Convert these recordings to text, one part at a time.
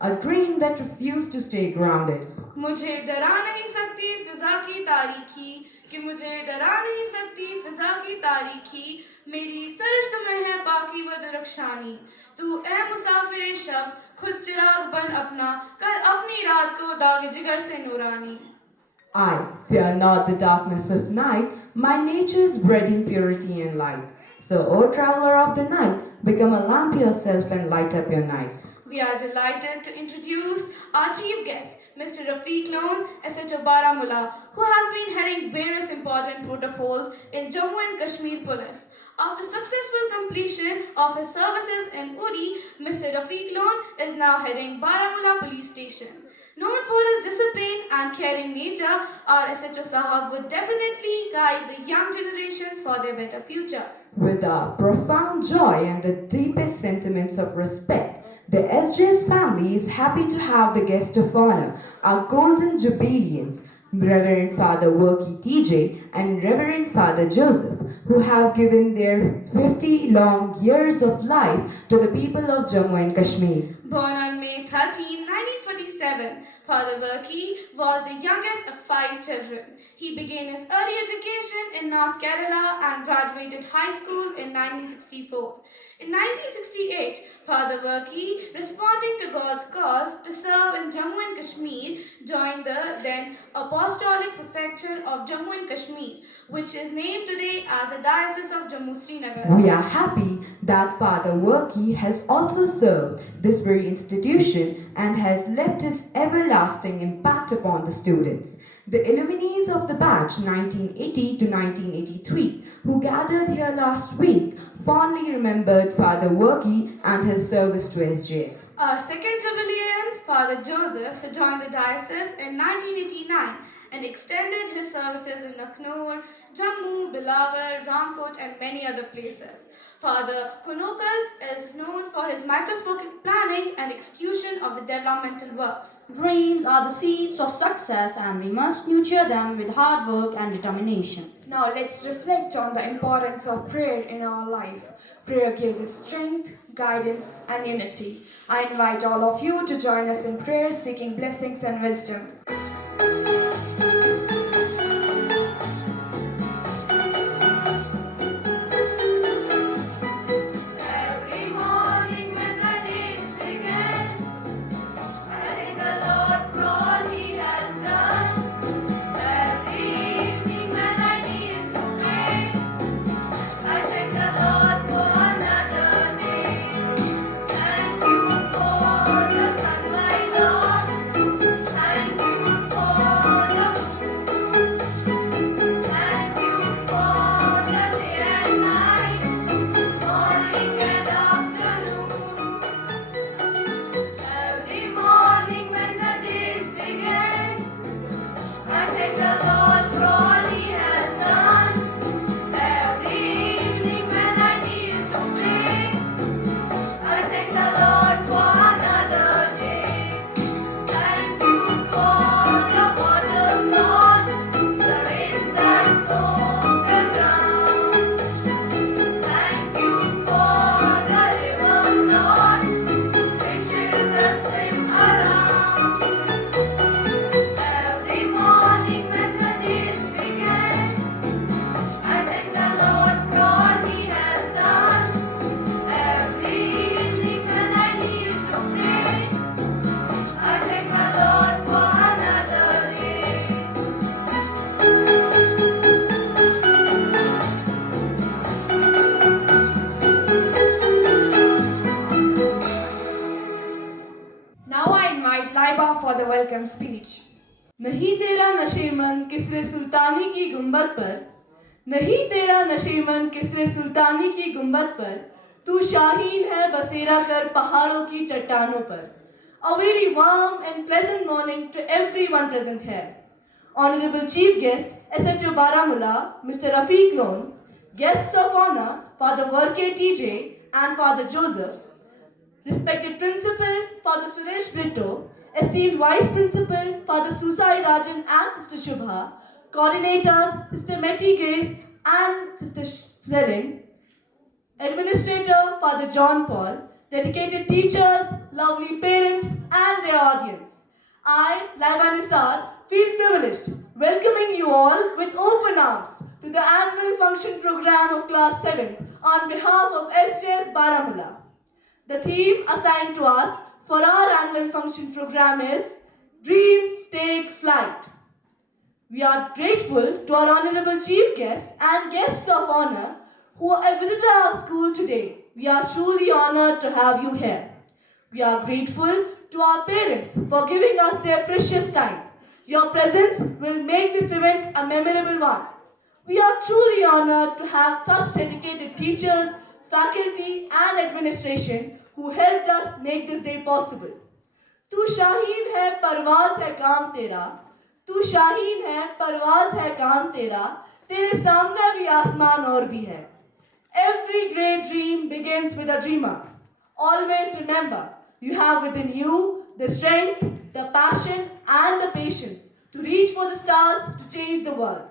a dream that refused to stay grounded. मुझे डरा नहीं सकती फिजा की तारीखी कि मुझे डरा नहीं सकती फिजा की तारीखी मेरी सरश्त में है पाकी बदरक्षानी तू ए मुसाफिर शब खुद चिराग बन अपना कर अपनी रात को दाग जिगर से नूरानी I fear not the darkness of night, my nature is bred in purity and light. So, O traveler of the night, become a lamp yourself and light up your night. We are delighted to introduce our chief guest, Mr. Rafiq Noon, SHO Baramulla, who has been heading various important protocols in Jammu and Kashmir Police. After successful completion of his services in Uri, Mr. Rafiq Noon is now heading Baramulla Police Station. Known for his discipline and caring nature, our SHO Sahab would definitely guide the young generations for their better future. With a profound joy and the deepest sentiments of respect, the SJS family is happy to have the guest of honor, our golden jubileans, Reverend Father Worky TJ and Reverend Father Joseph, who have given their 50 long years of life to the people of Jammu and Kashmir. Born on May 13, 1947, Father Worky was the youngest of 5 children. He began his early education in North Kerala and graduated high school in 1964. In 1968, Father Worky, responding to God's call to serve in Jammu and Kashmir, joined the then Apostolic Prefecture of Jammu and Kashmir, which is named today as the Diocese of Jammu Srinagar. We are happy that Father Worky has also served this very institution and has left his everlasting impact upon the students. The alumni of the batch 1980 to 1983 who gathered here last week fondly remembered Father Worky and his service to SJF. Our second jubilean, Father Joseph, joined the diocese in 1989 and extended his services in Lucknow, Jammu, Bilawal, Ramkot and many other places. Father Kunokal is known for his microscopic planning and execution of the developmental works. Dreams are the seeds of success and we must nurture them with hard work and determination. Now let's reflect on the importance of prayer in our life. Prayer gives us strength, guidance and unity. I invite all of you to join us in prayer seeking blessings and wisdom. For the welcome speech. नहीं तेरा नशेमन किसरे सुल्तानी की गुंबद पर नहीं तेरा नशेमन किसरे सुल्तानी की गुंबद पर तू शाहीन है बसेरा कर पहाड़ों की चट्टानों पर. A very warm and pleasant morning to everyone present here. Honorable Chief Guest SHO Baramulla, Mr. Rafiq Noon, guests of honor Father Worky TJ and Father Joseph, respected Principal Father Suresh Brito, esteemed Vice Principal Father Susai Rajan and Sister Shubha, Coordinator Sister Metty Grace and Sister Serin, Administrator Father John Paul, dedicated teachers, lovely parents and their audience. I, Laiba Nisar, feel privileged welcoming you all with open arms to the annual function program of Class 7 on behalf of SJS Baramulla. The theme assigned to us for our annual function program is Dreams Take Flight. We are grateful to our honorable chief guests and guests of honor who have visited our school today. We are truly honored to have you here. We are grateful to our parents for giving us their precious time. Your presence will make this event a memorable one. We are truly honored to have such dedicated teachers, faculty and administration who helped us make this day possible. तू शाहीन है परवाज है काम तेरा, तू शाहीन है परवाज है काम तेरा, तेरे सामने भी आसमान और भी है. Every great dream begins with a dreamer. Always remember, you have within you the strength, the passion and the patience to reach for the stars to change the world.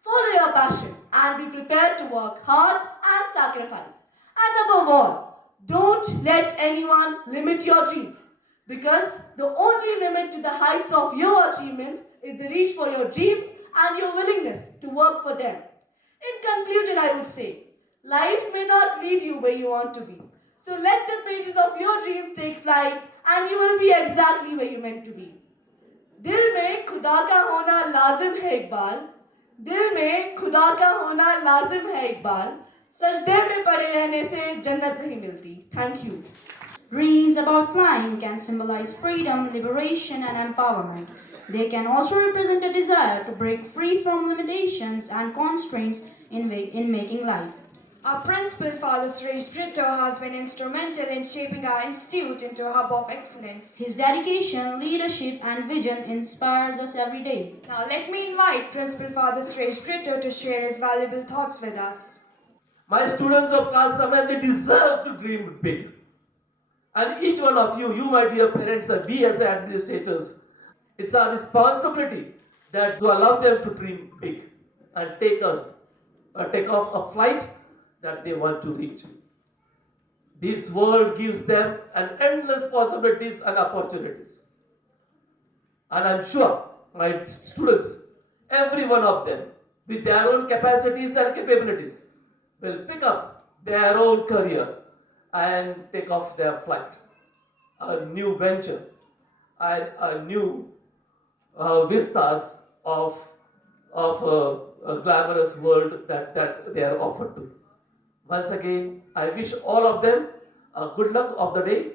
Follow your passion and be prepared to work hard and sacrifice. And above all, don't let anyone limit your dreams. Because the only limit to the heights of your achievements is the reach for your dreams and your willingness to work for them. In conclusion, I would say, life may not lead you where you want to be. So let the pages of your dreams take flight and you will be exactly where you meant to be. दिल में खुदा का होना लाजिम है इकबाल, दिल में खुदा का होना लाजिम है इकबाल, सजदे में पड़े रहने से जन्नत नहीं मिलती. Thank you. Dreams about flying can symbolize freedom, liberation, and empowerment. They can also represent a desire to break free from limitations and constraints in making life. Our principal, Father Suresh Brito, has been instrumental in shaping our institute into a hub of excellence. His dedication, leadership, and vision inspires us every day. Now let me invite Principal Father Suresh Brito to share his valuable thoughts with us. My students of class 7, they deserve to dream big. And each one of you, my dear parents, and we as administrators, it's our responsibility that to allow them to dream big and take off a flight that they want to reach. This world gives them an endless possibilities and opportunities. And I'm sure my students, every one of them, with their own capacities and capabilities, will pick up their own career and take off their flight. A new venture and a new vistas of a glamorous world that they are offered to. Once again, I wish all of them a good luck of the day,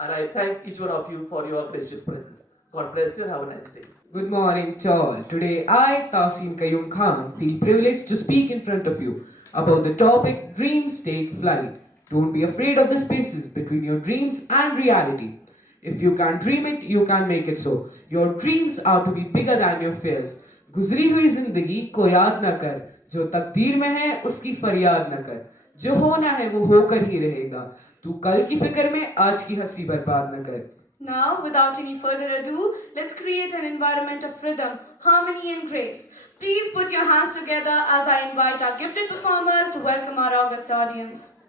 and I thank each one of you for your gracious presence. God bless you and have a nice day. Good morning to all. Today I, Tasin Qayyum Khan, feel privileged to speak in front of you about the topic Dreams Take Flight. Don't be afraid of the spaces between your dreams and reality. If you can't dream it, you can't make it so. Your dreams are to be bigger than your fears. गुजरी हुई जिंदगी को याद न कर, जो तकदीर में है उसकी फरियाद न कर, जो होना है वो होकर ही रहेगा, तू कल की फिक्र में आज की हंसी बर्बाद न कर. Now, without any further ado, let's create an environment of rhythm, harmony and grace. Please put your hands together as I invite our gifted performers to welcome our august audience.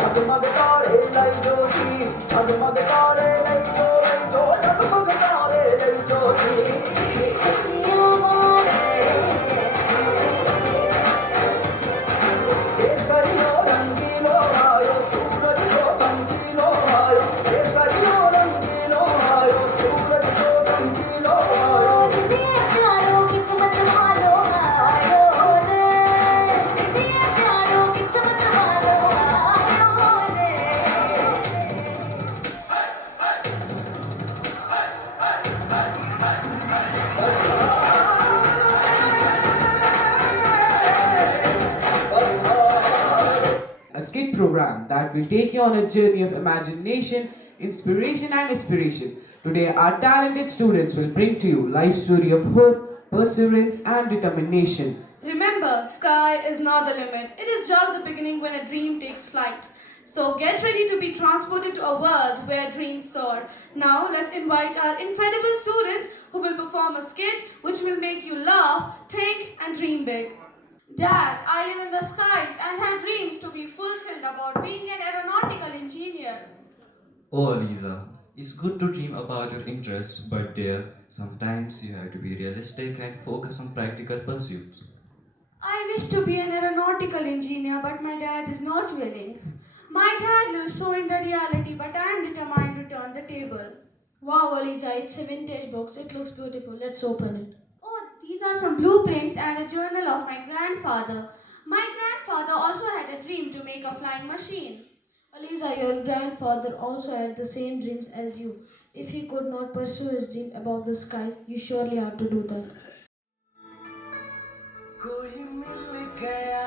जगमग तारे लाई जोगी जगमग तारे लाई जो जगमग तारे लाई जोगी केसरियो रंगीलो आयो सूरज को चमकीलो आयो केसरियो रंगीलो आयो सूरज को चमकीलो आयो A skit program that will take you on a journey of imagination, inspiration, and inspiration. Today, our talented students will bring to you life story of hope, perseverance, and determination. Remember, sky is not the limit. It is just the beginning when a dream takes flight. So get ready to be transported to a world where dreams soar. Now let's invite our incredible students who will perform a skit which will make you laugh, think and dream big. Dad, I live in the skies and have dreams to be fulfilled about being an aeronautical engineer. Oh, Lisa, it's good to dream about your interests, but dear, sometimes you have to be realistic and focus on practical pursuits. I wish to be an aeronautical engineer, but my dad is not willing. My dad lives so in the reality, but I am determined to turn the table. Wow, Aliza, it's a vintage box. It looks beautiful. Let's open it. Oh, these are some blueprints and a journal of my grandfather. My grandfather also had a dream to make a flying machine. Aliza, your grandfather also had the same dreams as you. If he could not pursue his dream about the skies, you surely have to do that. कोई मिल गया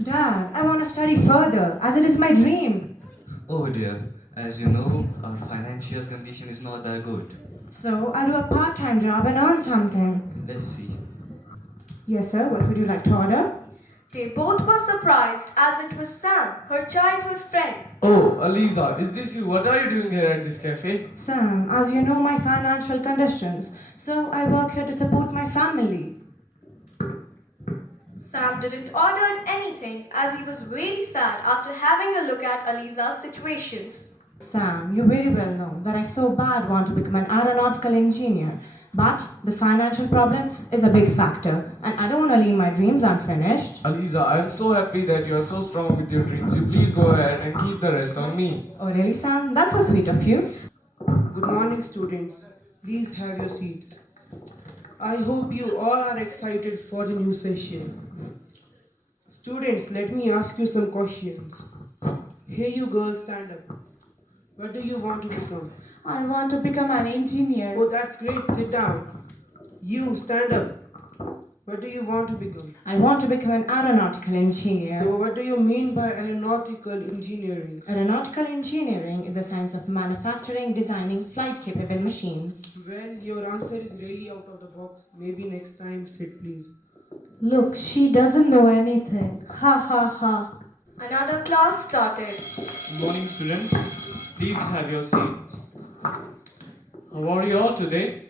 Dad, I want to study further as it is my dream. Oh dear, as you know, our financial condition is not that good. So I'll do a part-time job and earn something. Let's see. Yes, sir. What would you like to order? They both were surprised as it was Sam, her childhood friend. Oh, Aliza, is this you? What are you doing here at this cafe? Sam, as you know my financial conditions, so I work here to support my family. Sam didn't order anything as he was really sad after having a look at Aliza's situations. Sam, you very well know that I so bad want to become an aeronautical engineer. But the financial problem is a big factor, and I don't want to leave my dreams unfinished. Aliza, I am so happy that you are so strong with your dreams. You please go ahead and keep the rest on me. Oh, really, Sam? That's so sweet of you. Good morning, students. Please have your seats. I hope you all are excited for the new session. Students, let me ask you some questions. Here you girls stand up. What do you want to become? I want to become an engineer. Oh, that's great. Sit down. You stand up. What do you want to become? I want to become an aeronautical engineer. So, what do you mean by aeronautical engineering? Aeronautical engineering is the science of manufacturing, designing flight-capable machines. Well, your answer is really out of the box. Maybe next time, sit please. Look, she doesn't know anything. Ha ha ha. Another class started. Good morning, students. Please have your seat. How are you all today?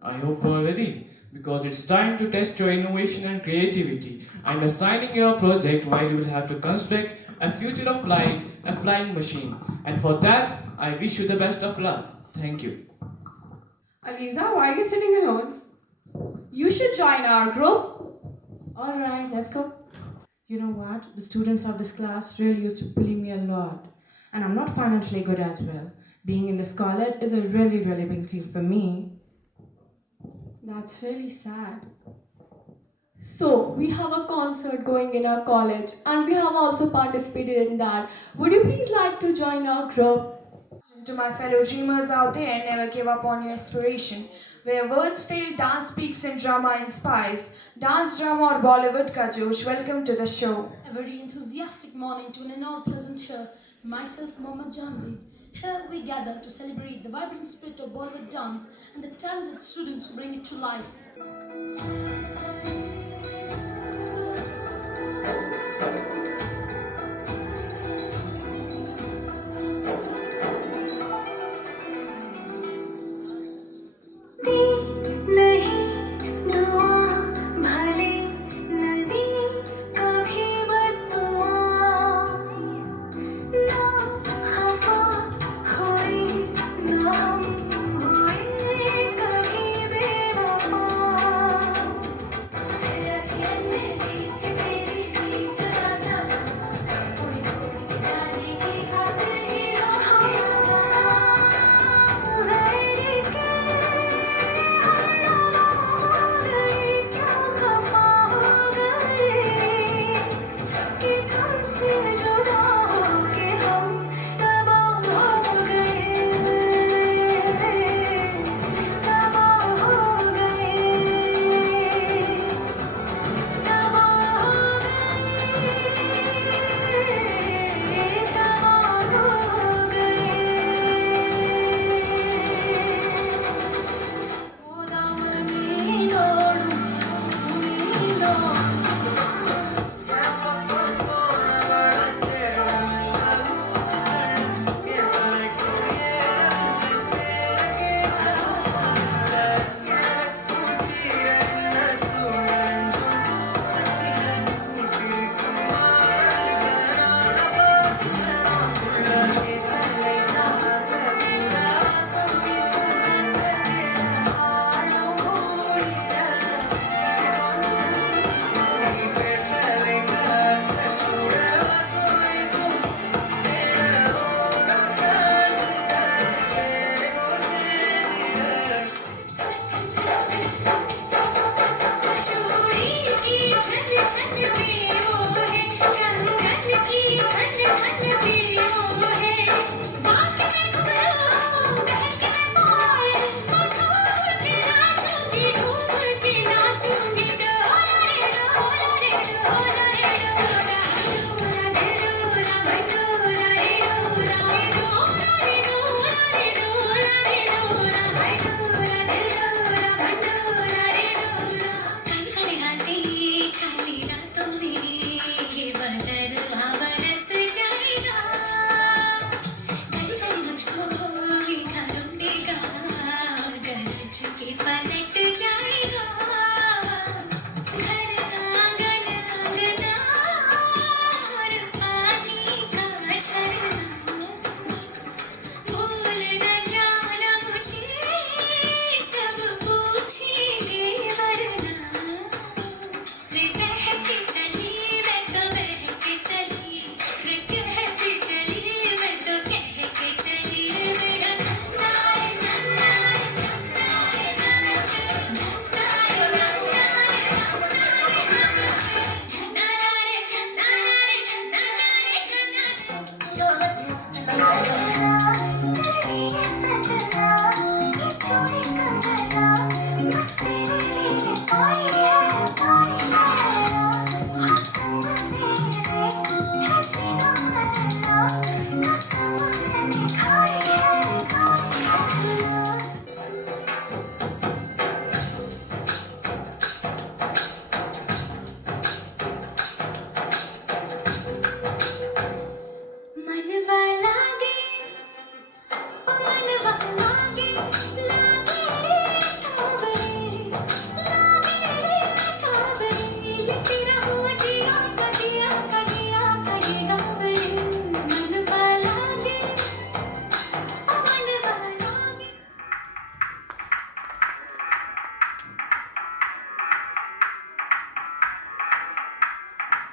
I hope you are ready because it's time to test your innovation and creativity. I'm assigning you a project where you will have to construct a future of flight, a flying machine. And for that, I wish you the best of luck. Thank you. Aliza, why are you sitting alone? You should join our group. Alright, let's go. You know what? The students of this class really used to bully me a lot. And I'm not financially good as well. Being in this college is a really, really big thing for me. That's really sad. So, we have a concert going in our college and we have also participated in that. Would you please like to join our group? To my fellow dreamers out there, never give up on your aspiration. Where words fail, dance speaks and drama inspires. Dance, drama or Bollywood ka josh, welcome to the show. A very enthusiastic morning to an all present here. Myself, Mohammad Janzi. Here we gather to celebrate the vibrant spirit of Bollywood dance and the talented students who bring it to life.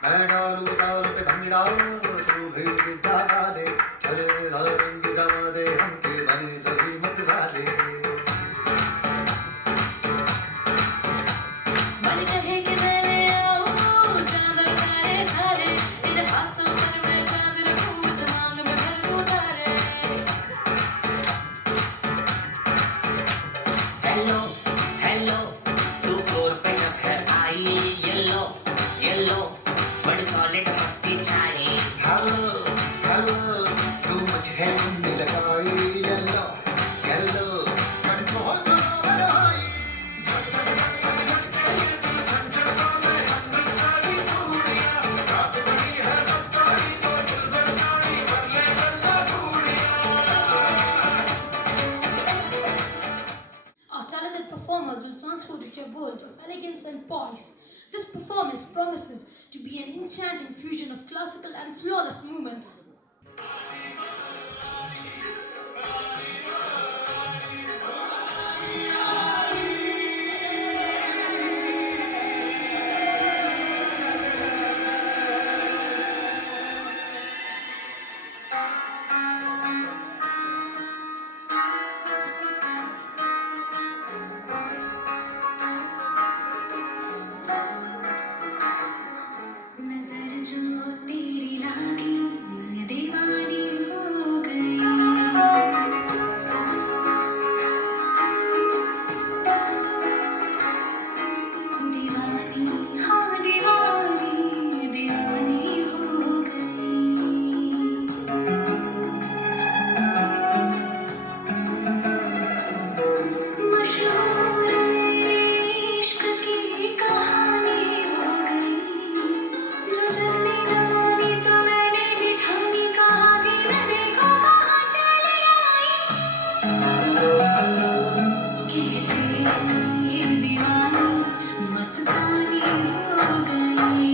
मैं डालू ताल पे भंगड़ा तू भी विद्या गाले चले रंग जमा दे हमके बने सभी मत वाले मन कहे कि मैं ले आऊं चांद तारे सारे तेरे हाथों पर मैं चांद रखूं समान में भर उतारे हेलो हेलो तू फ्लोर पे जब है आई येलो येलो बड़ी सॉलिड मस्ती छाई हेलो हेलो तू मुझे घूमने लगाई येलो येलो कंट्रोल करो मेरा भाई Our talented performers will transport you to a world of elegance and poise. This performance promises to be an enchanting fusion of classical and flawless movements. नजर जो तेरी लागी मैं दीवानी हो गई दीवानी हाँ दीवानी दीवानी हो गई मशहूर इश्क की कहानी हो गई जो जल्दी न मानी तो मैंने भी ठानी कहा कि मैं देखो कहाँ चली आई कहते हैं ये दीवानी मस्तानी हो गई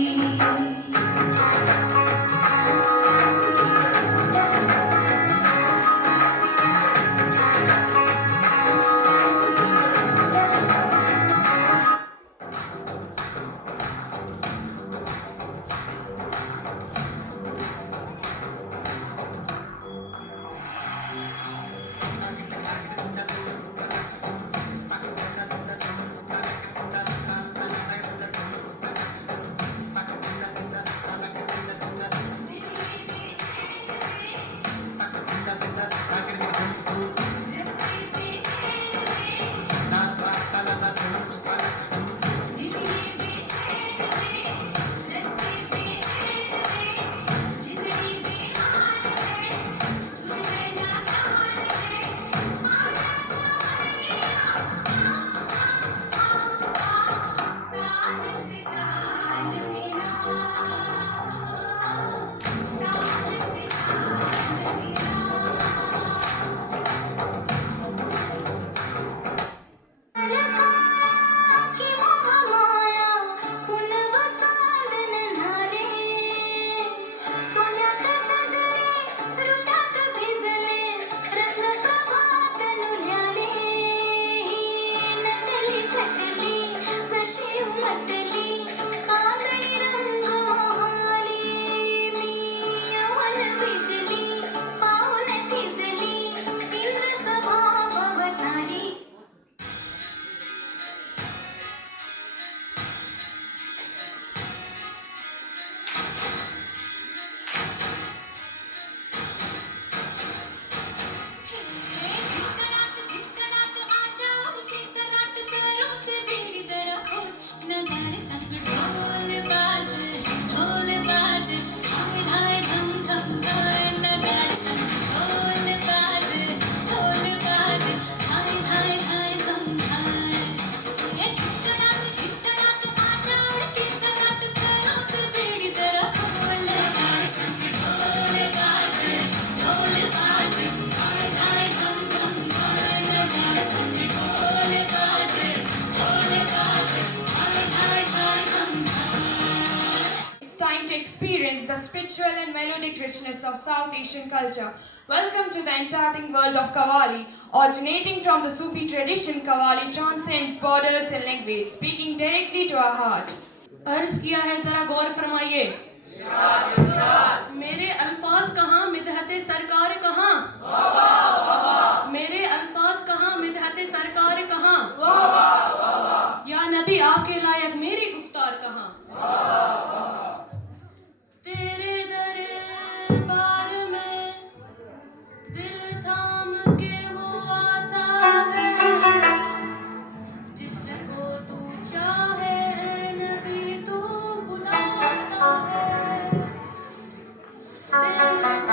Experience the spiritual and melodic richness of South Asian culture. Welcome to the enchanting world of Qawwali. Originating from the Sufi tradition, Qawwali transcends borders and language, speaking directly to our heart. अर्ज किया है जरा गौर फरमाइए। मेरे अल्फाज कहाँ मिदहते सरकार कहाँ, मेरे अल्फाज कहाँ मिदहते सरकार कहाँ, या नबी आपके लायक मेरी गुफ्तार कहाँ। तेरे दरबार में दिल थाम के वो आता है, जिसको तू चाहे नबी तू बुलाता है। तेरे दर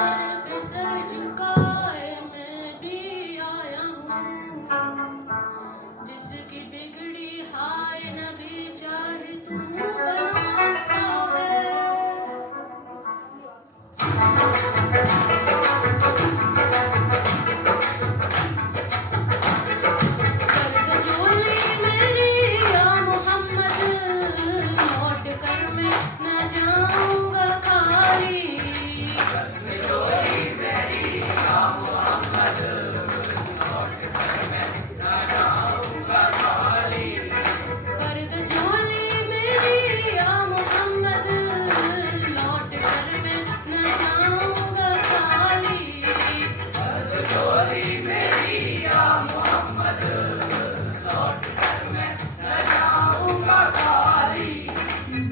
पे सर झुकाए मैं भी आया हूँ, जिसकी बिगड़ी हाय नबी चाहे तू बनाता है। जोली मेरी या मोहम्मद, लौट कर मैं न जाऊंगा खाली। जोली मेरी या मोहम्मद, लौट कर मैं न जाऊंगा खाली। पर्द जोली मेरी या मोहम्मद, लौट कर मैं न जाऊंगा खाली। पर्द जोली मेरी या मोहम्मद, लौट कर मैं न जाऊंगा खाली।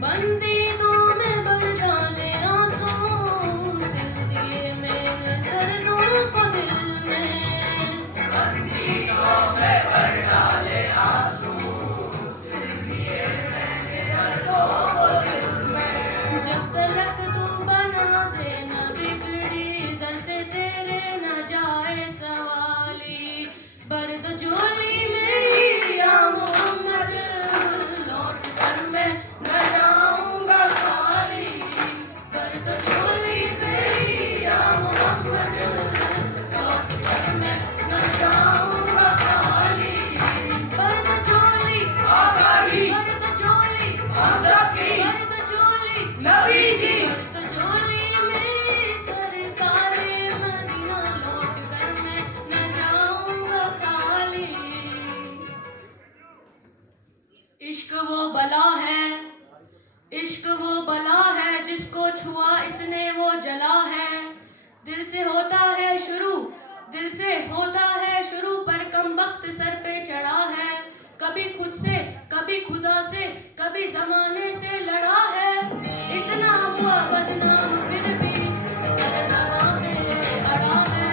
बंदी दो में बरदाने आंसू, सिल दिए मेरे दर्दों को दिल में। बंदी दो में बरदाने आंसू, सिल दिए मेरे दर्दों को दिल में। जब तलक तू बना दे न बिगड़ी, दर से तेरे न जाए सवाली। बर्द जोली मेरी या मोहम्मद, लौट कर मैं न जाऊंगा खाली। बर्द जोली मेरी या मोहम्मद, लौट कर मैं न जाऊंगा खाली। बर्द जोली आकारी, बर्द जोली आसकी, बर्द जोली नबी जी, बर्द जोली मेरी सरकारे मदीना, लौट कर मैं न जाऊंगा खाली। इश्क वो बला है, इश्क वो बला है, जिसको छुआ इसने वो जला है। दिल से होता है शुरू, दिल से होता है शुरू, पर कम वक्त सर पे चढ़ा है। कभी खुद से कभी खुदा से कभी जमाने से लड़ा है। इतना हुआ बदनाम फिर भी हर जमाने अड़ा है।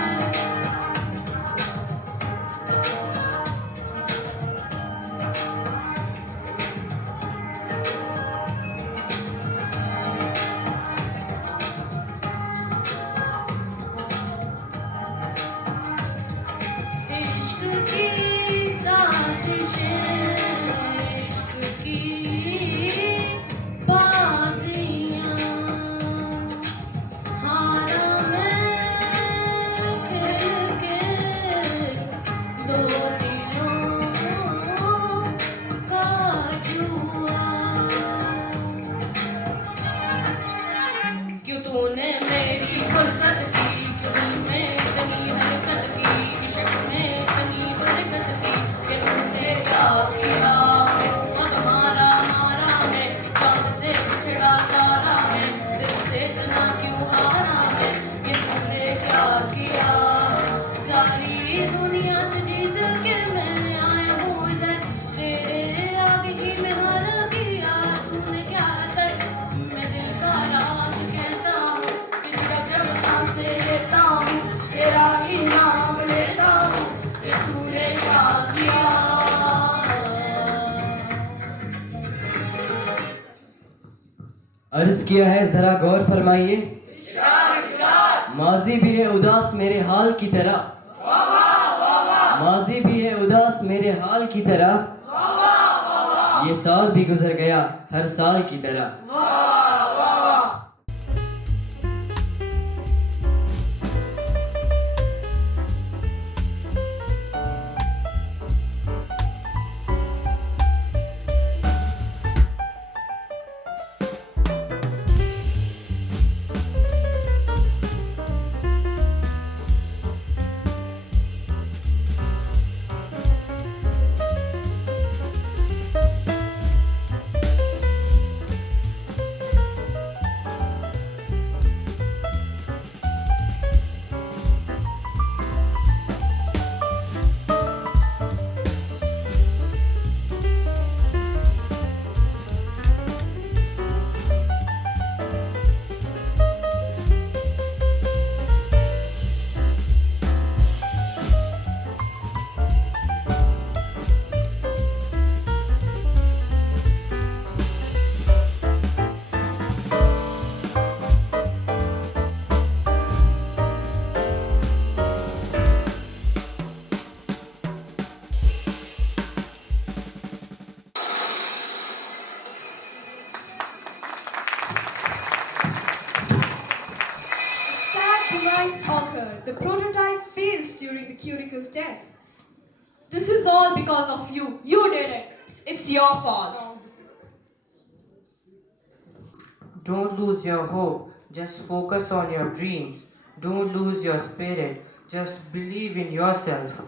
इश्क की साजिशें, इश्क की बाजियां, हारा मैं खेल के दो दिलों का जुआ। क्यों तूने मेरी फुर्सत की, क्यों तूने इतनी हरकत की, इश्क में इतनी बरकत की। कि तूने क्या किया, क्यों अब मारा मारा है, चांद से बिछड़ा तारा है, दिल से इतना क्यों हारा है। कि तूने क्या किया, सारी दुनिया से जीत के मैं आया हूँ इधर, तेरे आगे ही मैं हार गया। तूने क्या असर, मैं दिल का राज कहता हूँ, कि तेरा जब सांसें लेता हूँ, तेरा ही नाम लेता हूँ। कि तूने क्या किया। अर्ज किया है जरा गौर फरमाइए। माजी भी है उदास मेरे हाल की तरह, माजी भी है उदास मेरे हाल की तरह। ये साल भी गुजर गया हर साल की तरह। lies occur. The prototype fails during the cuticle test. This is all because of you. You did it. It's your fault. Don't lose your hope. Just focus on your dreams. Don't lose your spirit. Just believe in yourself.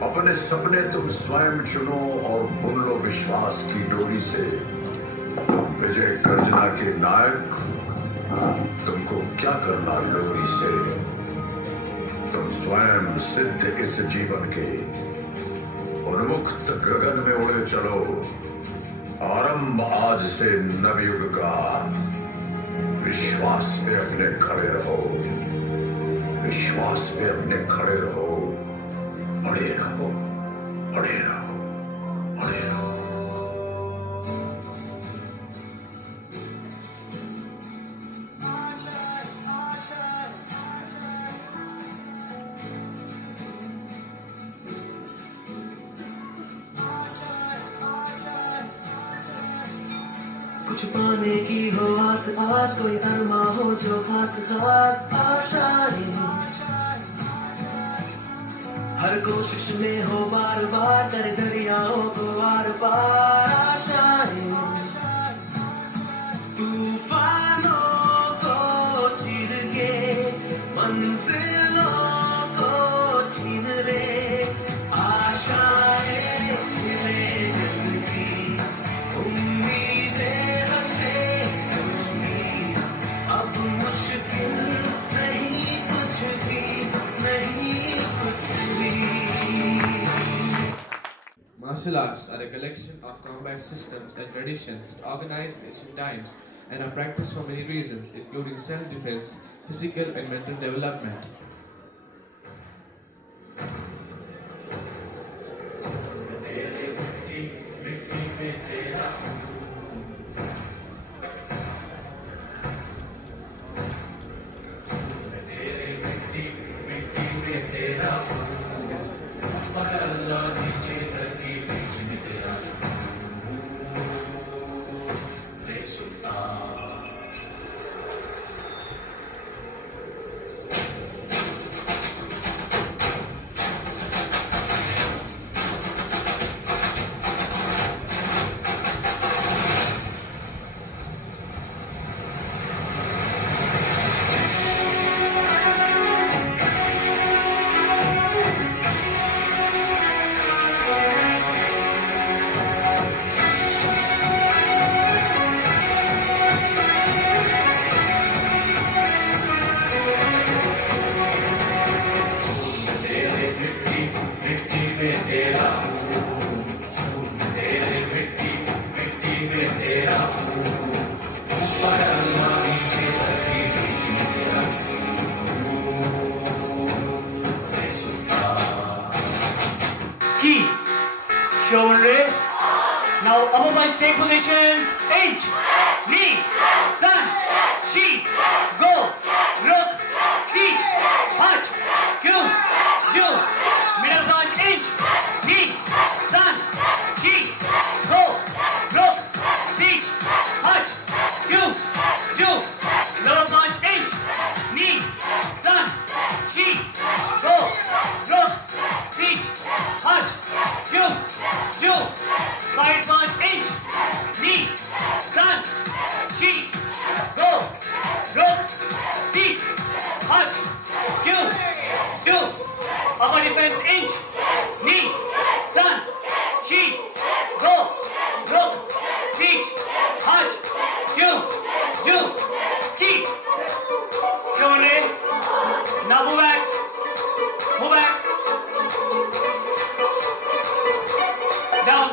अपने सपने तुम स्वयं चुनो और बुन लो विश्वास की डोरी से। विजय गर्जना के नायक, तुमको क्या करना लोरी से। तुम स्वयं सिद्ध इस जीवन के, उन्मुक्त गगन में उड़े चलो। आरंभ आज से नवयुग का, विश्वास पे अपने खड़े रहो। विश्वास पे अपने खड़े रहो। अड़े रहो, अड़े रहो, अड़े रहो। कुछ पाने की हो आस आस, कोई अरमा हो जो खास खास आशाएं। हर कोशिश में हो बार बार, कर दरियाओं को बार बार आशाएं। तूफानों को चीर के मंजिलों को छीन ले। आशाएं मिले दिल की, उम्मीदें हंसे होंगी। अब मुश्किल नहीं कुछ भी, नहीं कुछ भी। Martial arts are a collection of combat systems and traditions organized in ancient times and are practiced for many reasons, including self-defense, physical and mental development. Ski. Shoulder raise. Now upper punch, take position. Inch. Knee. Sun. Chi. Go. Look. See. Punch. Q. Do. Middle punch. Inch. Knee. Sun. Chi. Go. Look. See. Punch. Q. Do. Lower punch. Inch. Knee. Sun. Chi. Go. Look. See. Punch. Q. Do. Side punch. Inch. Knee. Sun. Chi. Go. Look. See. Punch. Q. Do. Upper defense. Inch. Knee. Sun. Chi. Go. Look. See. Punch. Q. Do. Ski. Shoulder. Now move back. Move back. Down.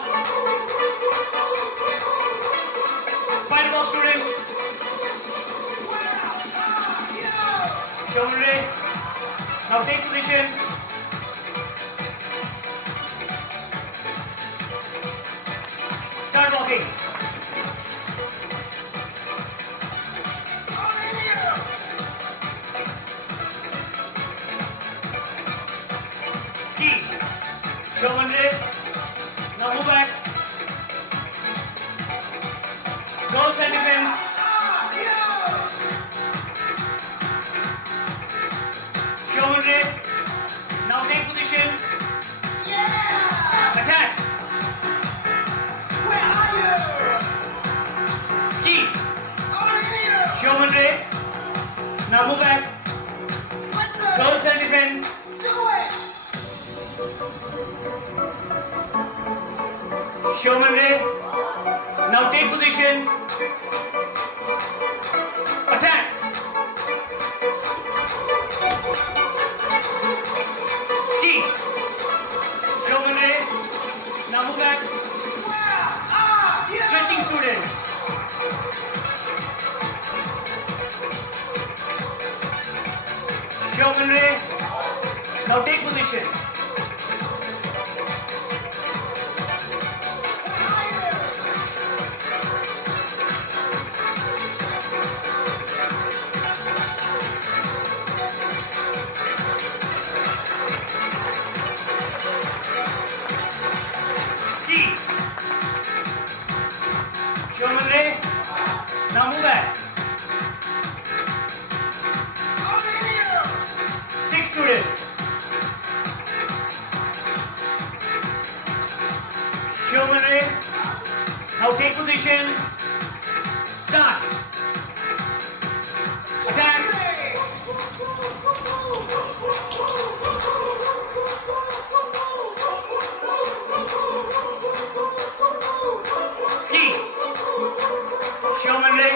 Spider box student. Shoulder. Now take position. Start walking. Ski. Shoulder. Now move back. Go and defense. position. Attack. Ski. Showman Ray. Now move back. Stretching student. Showman Ray. Now take position. Ski. Showman Ray. Now move back. 6 students. Showman Ray. Now take position. Start. Attack. Ski. Showman Ray.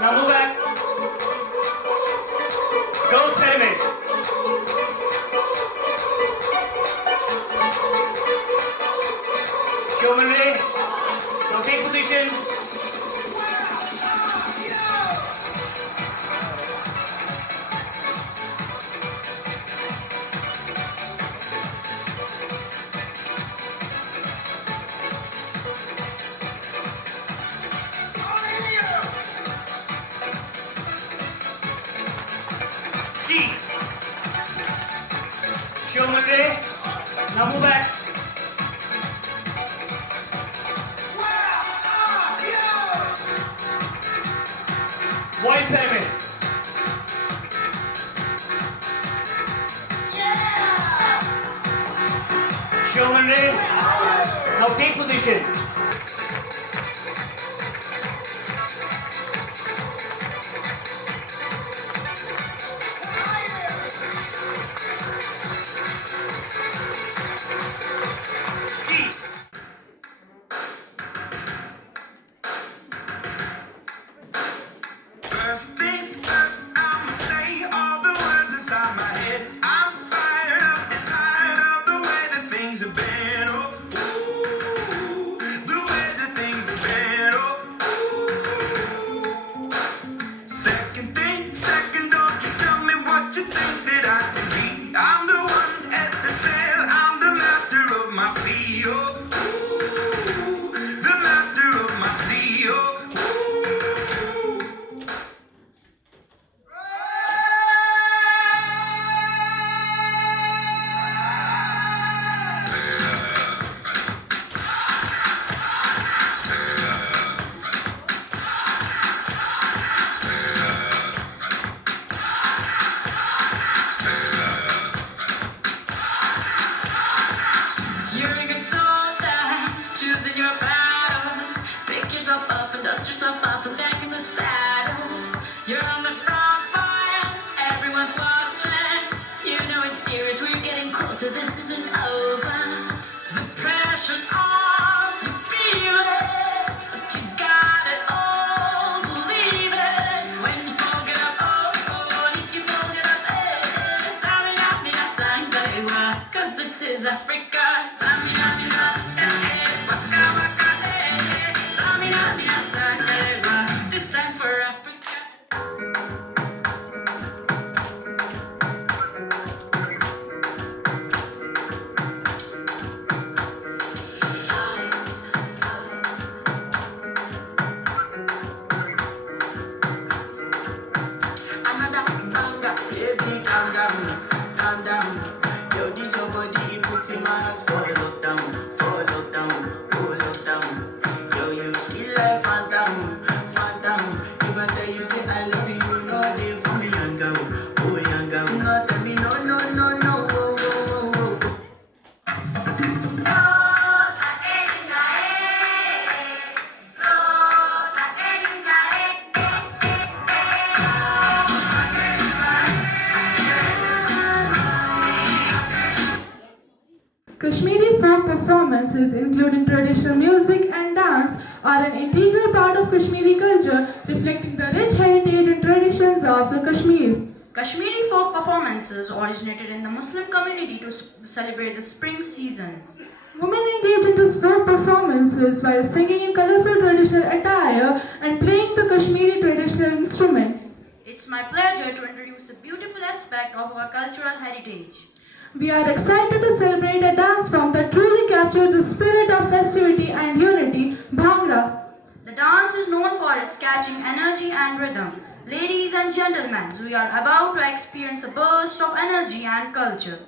Now move back. Girls pyramid. Showman Ray. Now take position. Ski. Showman Ray. Now move back. Boys pyramid. Showman Ray. Now take position. Ski. First things first, I'ma say all the words inside my head. I'm fired up and tired of the way that things have been. Oh, ooh, the way that things have been. Oh, ooh. Second thing, second, don't you tell me what you think that I can be. I'm the one at the sail, I'm the master of my sea. Oh, ooh, the master of my sea. Oh, ooh. You're a good soldier, choosing your battle. Pick yourself up and dust yourself off and back in the saddle. You're on the front line, everyone's watching. You know it's serious, we're getting closer, this isn't over. The pressure's on, you feel it, but you got it all, believe it. When you fold it up, oh, if you fold it up, tell me outside, baby, cause this is Africa. This time for Africa. Another banger, baby, calm down, calm down. Yo, this your body, you put in my hands for lockdown, oh lockdown. Yo, you sweet life, phantom, phantom. If I tell you say I love you, you know they for me young girl, oh young girl. No, tell me no, no, no, no, oh, oh, oh, oh. Kashmiri folk performances, including traditional music and dance, are an integral part of Kashmiri culture, reflecting the rich heritage and traditions of the Kashmir. Kashmiri folk performances originated in the Muslim community to celebrate the spring seasons. Women engage in these folk performances while singing in colorful traditional attire and playing the Kashmiri traditional instruments. It's my pleasure to introduce a beautiful aspect of our cultural heritage. We are excited to celebrate a dance form that truly captures the spirit of festivity and unity, Bhangra. The dance is known for its catching energy and rhythm. Ladies and gentlemen, we are about to experience a burst of energy and culture.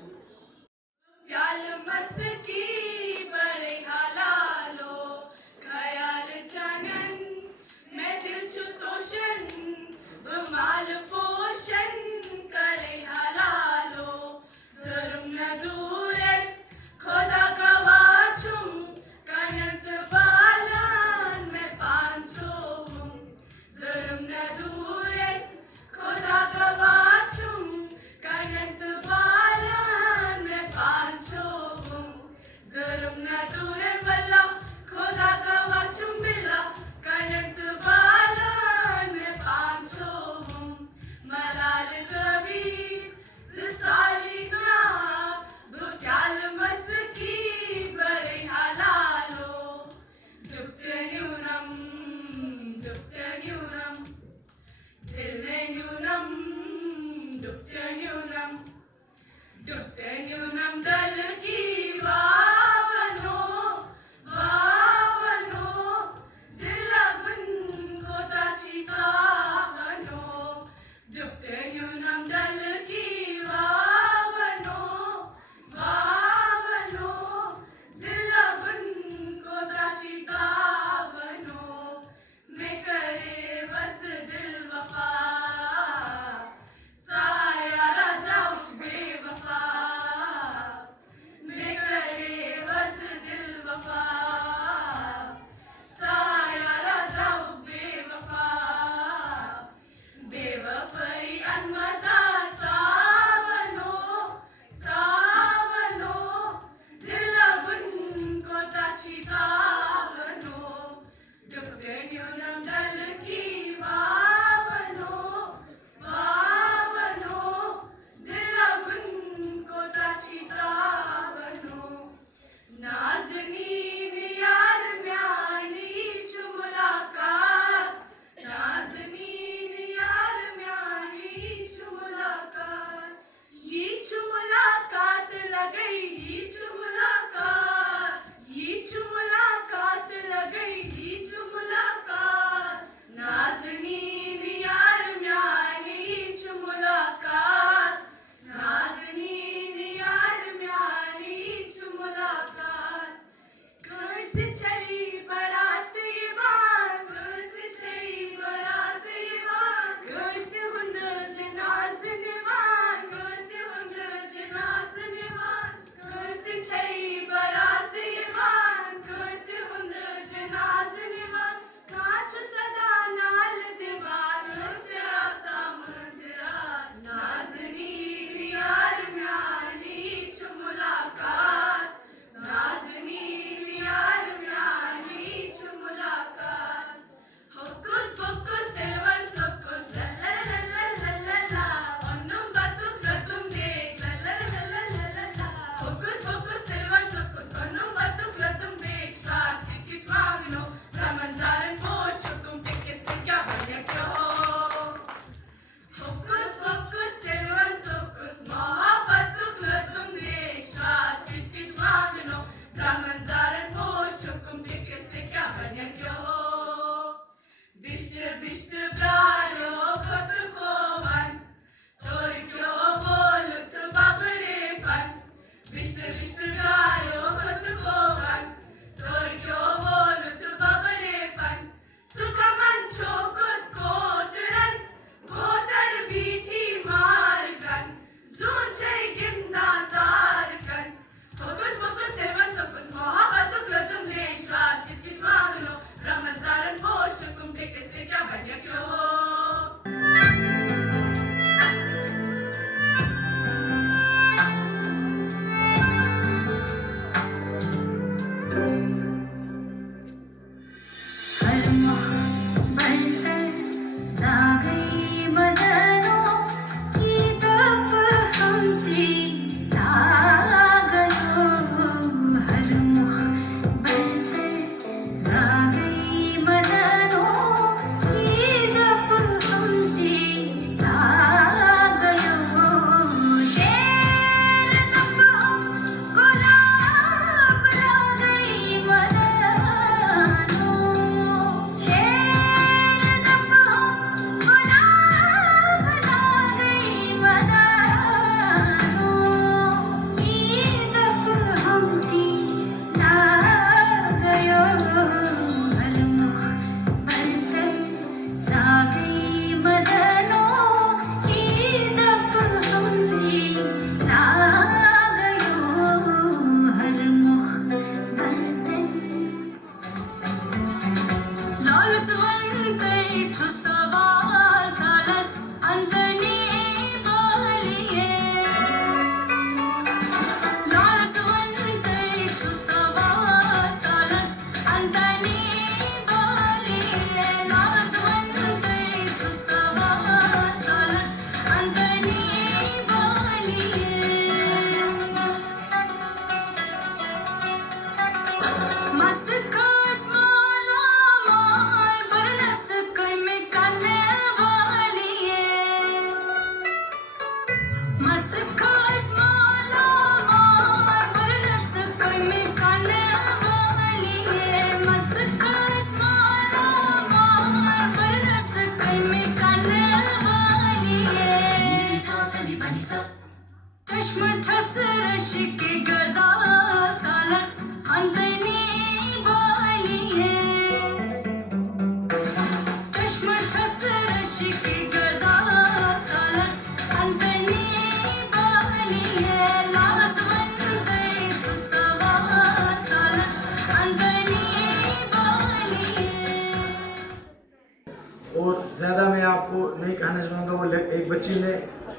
और ज़्यादा मैं आपको नहीं कहना चाहूँगा। वो एक बच्ची ने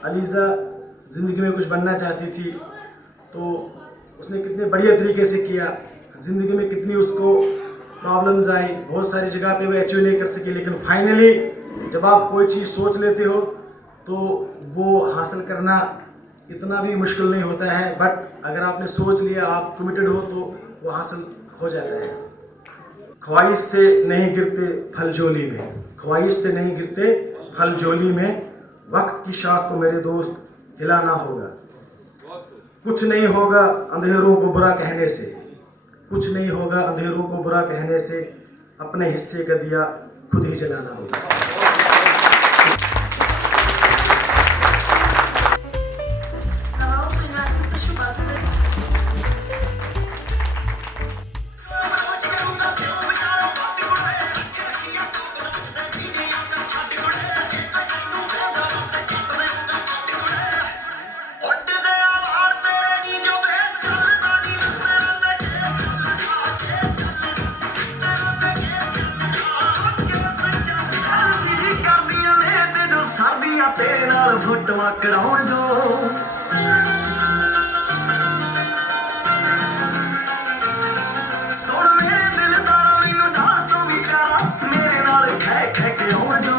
अलीज़ा ज़िंदगी में कुछ बनना चाहती थी, तो उसने कितने बढ़िया तरीके से किया। ज़िंदगी में कितनी उसको प्रॉब्लम्स आई, बहुत सारी जगह पे वो अचीव नहीं कर सकी, लेकिन फाइनली जब आप कोई चीज़ सोच लेते हो तो वो हासिल करना इतना भी मुश्किल नहीं होता है। बट अगर आपने सोच लिया, आप कमिटेड हो, तो वो हासिल हो जाता है। ख्वाहिश से नहीं गिरते फल झोली में, ख्वाहिश से नहीं गिरते फल झोली में, वक्त की शाख को मेरे दोस्त हिलाना होगा। कुछ नहीं होगा अंधेरों को बुरा कहने से, कुछ नहीं होगा अंधेरों को बुरा कहने से, अपने हिस्से का दिया खुद ही जलाना होगा। तेरे नाल फोटोआं कराउण जो सुन मेरे दिलदारा मैनू जान तो भी प्यारा मेरे नाल खै खै के आउण जो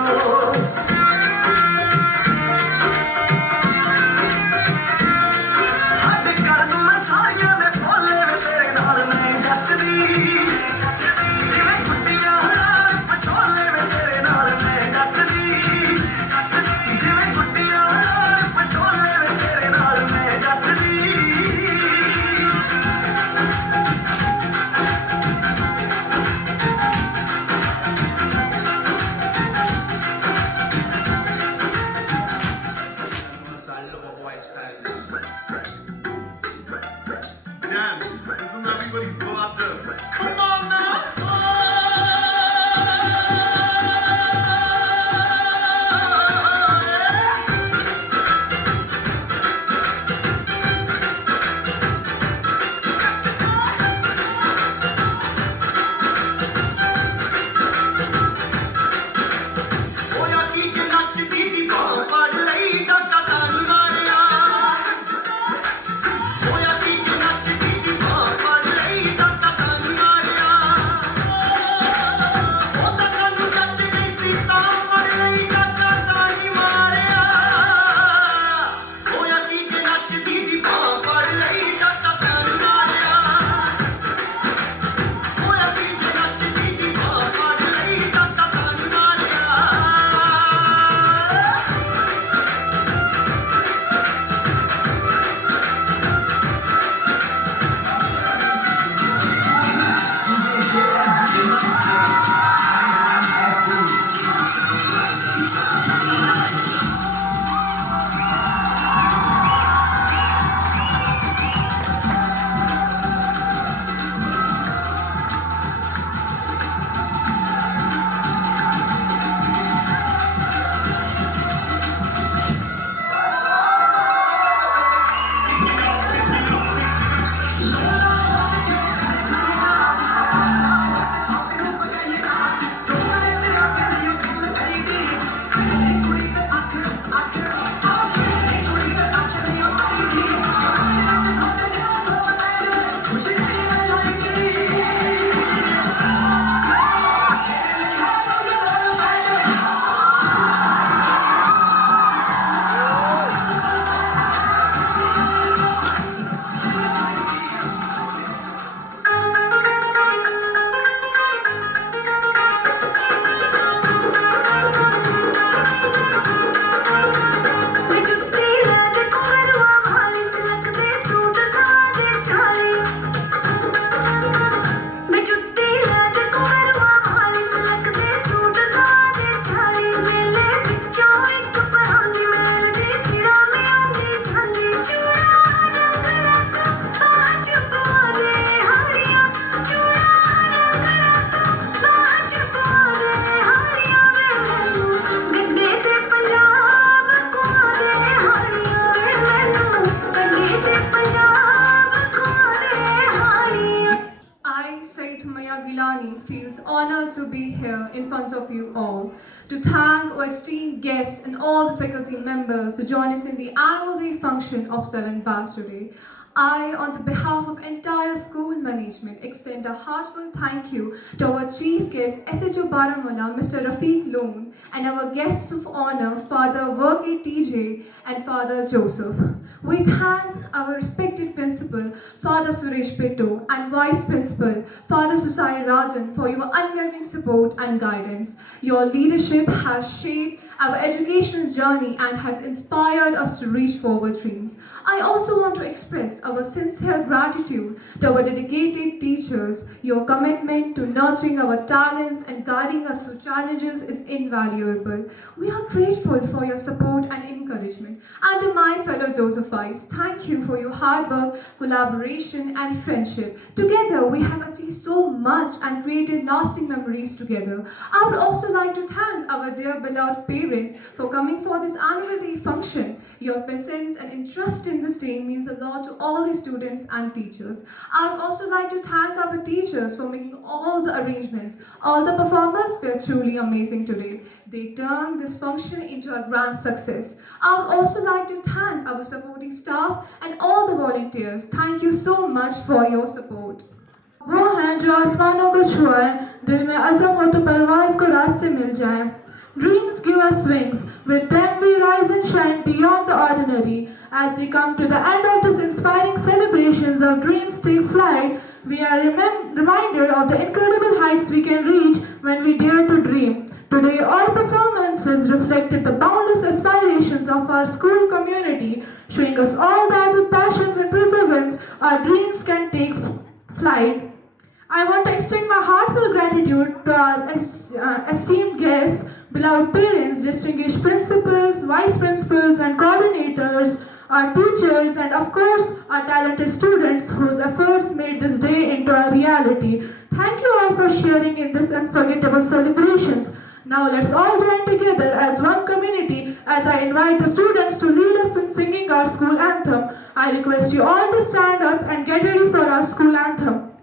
हद कर दूं मैं सारियां दे भोले वे तेरे नाल नहीं जचदी जिवें गुड्डियां पटोले वे तेरे नाल नहीं जचदी जिवें गुड्डियां पटोले वे तेरे of you all, to thank our esteemed guests and all the faculty members to join us in the annual day function of 7th Batch today. I, on the behalf of entire school management, extend a heartfelt thank you to our chief guest, SHO Baramulla, Mr. Rafiq Loan, and our guests of honor, Father Verke TJ and Father Joseph. We thank our respected principal, Father Suresh Petto, and Vice Principal, Father Susai Rajan, for your unwavering support and guidance. Your leadership has shaped our educational journey and has inspired us to reach forward dreams. I also want to express our sincere gratitude to our dedicated teachers. Your commitment to nurturing our talents and guiding us through challenges is invaluable. We are grateful for your support and encouragement. And to my fellow Josephites, thank you for your hard work, collaboration, and friendship. Together, we have achieved so much and created lasting memories together. I would also like to thank our dear beloved parents for coming for this annual day function. Your presence and interest in this day means a lot to all the students and teachers. I would also like to thank our teachers for making all the arrangements. All the performers were truly amazing today. They turned this function into a grand success. I would also like to thank our supporting staff and all the volunteers. Thank you so much for your support. वो हैं जो आसमानों को छुए, दिल में अज़म हो तो परवाज़ को रास्ते मिल जाएं. Dreams give us wings. With them we rise and shine beyond the ordinary. As we come to the end of this inspiring celebrations of Dreams Take Flight, we are reminded of the incredible heights we can reach when we dare to dream. Today, all performances reflected the boundless aspirations of our school community, showing us all that with passions and perseverance, our dreams can take flight. I want to extend my heartfelt gratitude to our esteemed guests, beloved parents, distinguished principals, vice principals and coordinators, our teachers, and of course our talented students whose efforts made this day into a reality. Thank you all for sharing in this unforgettable celebrations. Now let's all join together as one community as I invite the students to lead us in singing our school anthem. I request you all to stand up and get ready for our school anthem.